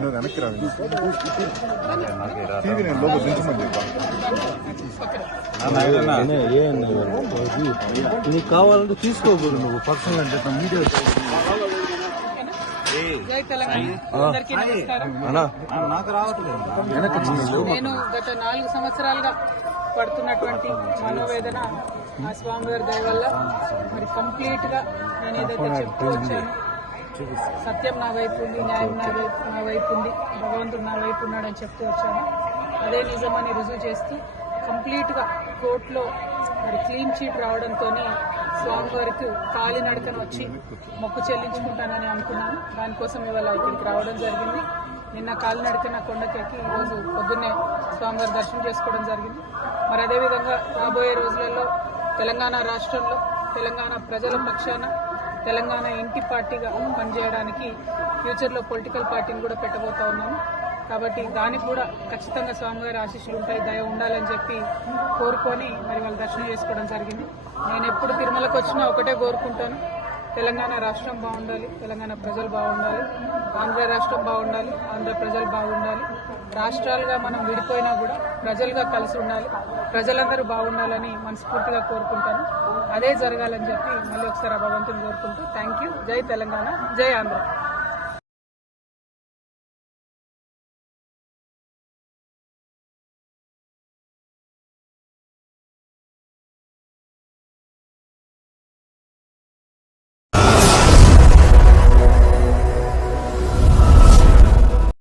నువ్వు వెనక్కి రాదు టీవీ నేను లోపల దించమని చెప్పా నీకు కావాలంటే తీసుకోకూడదు నువ్వు పర్సనల్ అంటే మీడియా నాకు రావట్లేదు. నేను గత 4 సంవత్సరాలుగా పడుతున్నటువంటి మనోవేదన ఆ స్వామివారి దయ వల్ల మరి కంప్లీట్ గా నేను ఏదైతే చెప్తూ వచ్చాను, సత్యం నా వైపు ఉంది, న్యాయం నా వైపు ఉంది, భగవంతుడు నా వైపు ఉన్నాడని చెప్తూ వచ్చాను. అదే నిజమని రుజువు చేస్తూ కంప్లీట్ గా కోర్టులో మరి క్లీన్ చీట్ రావడంతో స్వామివారికి కాలినడకన వచ్చి మొక్కు చెల్లించుకుంటానని అనుకున్నాను. దానికోసం ఇవాళ ఇక్కడికి రావడం జరిగింది. నిన్న కాలినడకన కొండకెక్కి ఈరోజు పొద్దున్నే స్వామివారి దర్శనం చేసుకోవడం జరిగింది. మరి అదేవిధంగా రాబోయే రోజులలో తెలంగాణ రాష్ట్రంలో తెలంగాణ ప్రజల పక్షాన తెలంగాణ ఇంటి పార్టీగా పనిచేయడానికి ఫ్యూచర్లో పొలిటికల్ పార్టీని కూడా పెట్టబోతా ఉన్నాను. కాబట్టి దానికి కూడా ఖచ్చితంగా స్వామివారి ఆశీస్సులు ఉంటాయి, దయ ఉండాలని చెప్పి కోరుకొని మరి వాళ్ళు దర్శనం చేసుకోవడం జరిగింది. నేను ఎప్పుడు తిరుమలకు వచ్చినా ఒకటే కోరుకుంటాను, తెలంగాణ రాష్ట్రం బాగుండాలి, తెలంగాణ ప్రజలు బాగుండాలి, ఆంధ్ర రాష్ట్రం బాగుండాలి, ఆంధ్ర ప్రజలు బాగుండాలి. రాష్ట్రాలుగా మనం విడిపోయినా కూడా ప్రజలుగా కలిసి ఉండాలి, ప్రజలందరూ బాగుండాలని మనస్ఫూర్తిగా కోరుకుంటాను. అదే జరగాలని చెప్పి మళ్ళీ ఒకసారి భగవంతుని కోరుకుంటూ థ్యాంక్ యూ. జై తెలంగాణ, జై ఆంధ్ర.